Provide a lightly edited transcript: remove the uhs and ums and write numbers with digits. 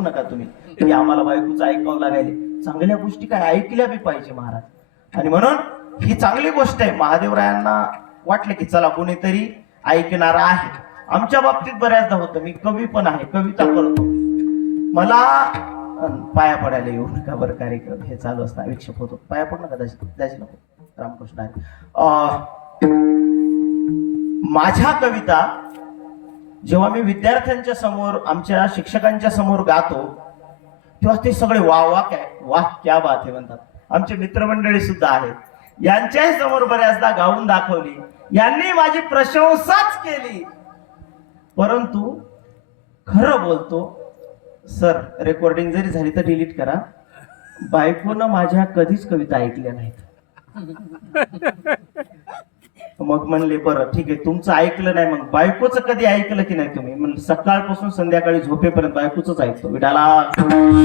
नका तुम्ही की आम्हाला बायकोचं ऐकावं लागेल. चांगल्या गोष्टी काय ऐकल्या बी पाहिजे महाराज. आणि म्हणून ही चांगली गोष्ट आहे. महादेवरायांना वाटलं की चला कोणीतरी ऐकणार आहे. आमच्या बाबतीत बऱ्याचदा होतं. मी कवी पण आहे, कविता करतो. मला पाया पडायला येऊ नका बरं, कार्यक्रम हे चालू असताना विक्षेप होतो. पाया पड नका द्यायची नको. रामकृष्ण आहे. माझ्या कविता जेव्हा मी विद्यार्थ्यांच्या समोर, आमच्या शिक्षकांच्या समोर गातो, तेव्हा ते सगळे वा वा काय वाह क्या बात आहे म्हणतात. आमचे मित्रमंडळी सुद्धा आहेत, यांच्याही समोर बऱ्याचदा गाऊन दाखवली, यांनी माझी प्रशंसाच केली. परंतु खरं बोलतो सर, रेकॉर्डिंग जरी झाली तर डिलीट करा, बायकोनं माझ्या कधीच कविता ऐकल्या नाहीत. मग म्हणले बरं ठीक आहे, तुमचं ऐकलं नाही, मग बायकोचं कधी ऐकलं की नाही तुम्ही? म्हणलं सकाळपासून संध्याकाळी झोपेपर्यंत बायकोच ऐकतो. विडाला